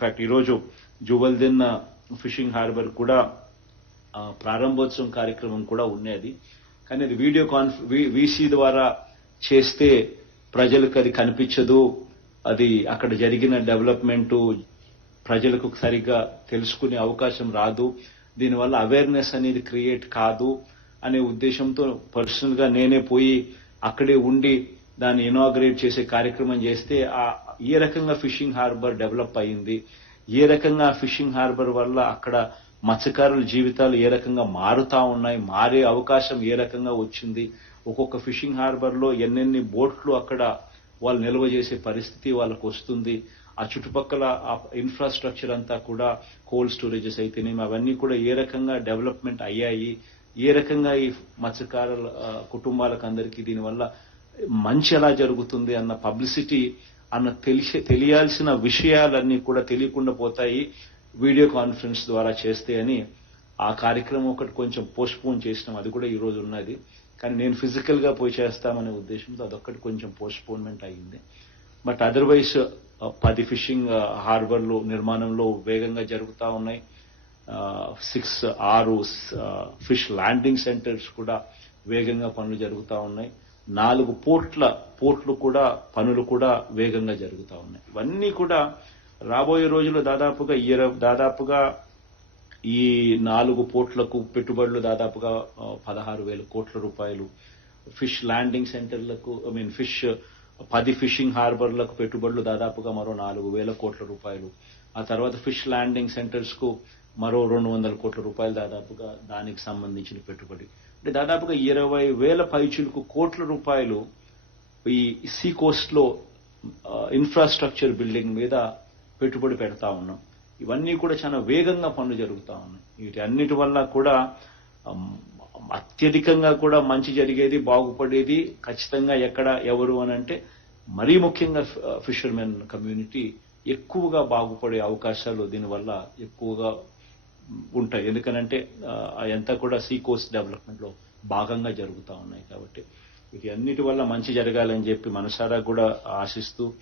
In fact ఈరోజు జువల్దిన్న fishing harbour కూడా ప్రారంభోత్సవం కార్యక్రమం కూడా ఉండేది కానీ అది వీడియో కాన్ఫ్ వీసీ ద్వారా చేస్తే ప్రజలకు అది కనిపించదు. అది అక్కడ జరిగిన డెవలప్మెంట్ ప్రజలకు సరిగ్గా తెలుసుకునే అవకాశం రాదు. దీనివల్ల అవేర్నెస్ అనేది క్రియేట్ కాదు అనే ఉద్దేశంతో పర్సనల్గా నేనే పోయి అక్కడే ఉండి దాన్ని ఇనాగ్రేట్ చేసే కార్యక్రమం చేస్తే ఆ ఏ రకంగా ఫిషింగ్ హార్బర్ డెవలప్ అయింది ఏ రకంగా ఫిషింగ్ హార్బర్ వల్ల అక్కడ మత్స్యకారుల జీవితాలు ఏ రకంగా మారుతా ఉన్నాయి? మారే అవకాశం ఏ రకంగా వచ్చింది? ఒక్కొక్క ఫిషింగ్ హార్బర్లో ఎన్నెన్ని బోట్లు అక్కడ వాళ్ళు నిల్వ చేసే పరిస్థితి వాళ్ళకు వస్తుంది. ఆ చుట్టుపక్కల ఆ ఇన్ఫ్రాస్ట్రక్చర్ అంతా కూడా కోల్డ్ స్టోరేజెస్ అయితేనేమి అవన్నీ కూడా ఏ రకంగా డెవలప్మెంట్ అయ్యాయి? ఏ రకంగా ఈ మత్స్యకారుల కుటుంబాలకు అందరికీ దీనివల్ల మంచి ఎలా జరుగుతుంది అన్న పబ్లిసిటీ అన్న తెలిసే తెలియాల్సిన విషయాలన్నీ కూడా తెలియకుండా పోతాయి వీడియో కాన్ఫరెన్స్ ద్వారా చేస్తే అని ఆ కార్యక్రమం ఒకటి కొంచెం పోస్ట్పోన్ చేసినాం. అది కూడా ఈ రోజు ఉన్నది. కానీ నేను ఫిజికల్గా పోయి చేస్తామనే ఉద్దేశంతో అదొక్కటి కొంచెం పోస్ట్పోన్మెంట్ అయ్యింది. బట్ అదర్వైజ్ పది ఫిషింగ్ హార్బర్లు నిర్మాణంలో వేగంగా జరుగుతూ ఉన్నాయి. సిక్స్ ఆరు ఫిష్ ల్యాండింగ్ సెంటర్స్ కూడా వేగంగా పనులు జరుగుతూ ఉన్నాయి. నాలుగు పోర్ట్ల పోర్ట్లు కూడా పనులు కూడా వేగంగా జరుగుతూ ఉన్నాయి. ఇవన్నీ కూడా రాబోయే రోజుల్లో దాదాపుగా ఇరవై దాదాపుగా ఈ నాలుగు పోర్ట్లకు పెట్టుబడులు దాదాపుగా పదహారు వేల కోట్ల రూపాయలు. ఫిష్ ల్యాండింగ్ సెంటర్లకు ఐ మీన్ ఫిష్ పది ఫిషింగ్ హార్బర్లకు పెట్టుబడులు దాదాపుగా మరో నాలుగు వేల కోట్ల రూపాయలు. ఆ తర్వాత ఫిష్ ల్యాండింగ్ సెంటర్స్కు మరో రెండు వందల కోట్ల రూపాయలు దాదాపుగా దానికి సంబంధించిన పెట్టుబడి. అంటే దాదాపుగా ఇరవై వేల పైచులకు కోట్ల రూపాయలు ఈ సీ కోస్ట్లో ఇన్ఫ్రాస్ట్రక్చర్ బిల్డింగ్ మీద పెట్టుబడి పెడతా ఉన్నాం. ఇవన్నీ కూడా చాలా వేగంగా పనులు జరుగుతా ఉన్నాయి. వీటి అన్నిటి వల్ల కూడా అత్యధికంగా కూడా మంచి జరిగేది బాగుపడేది ఖచ్చితంగా ఎక్కడ ఎవరు అని అంటే మరీ ముఖ్యంగా ఫిషర్మెన్ కమ్యూనిటీ ఎక్కువగా బాగుపడే అవకాశాలు దీనివల్ల ఎక్కువగా ఉంటాయి. ఎందుకనంటే ఆ, అదంతా కూడా సీ కోస్ట్ డెవలప్మెంట్లో భాగంగా జరుగుతూ ఉన్నాయి కాబట్టి. వీటి అన్నిటి వల్ల మంచి జరగాలని చెప్పి మనసారా కూడా ఆశిస్తూ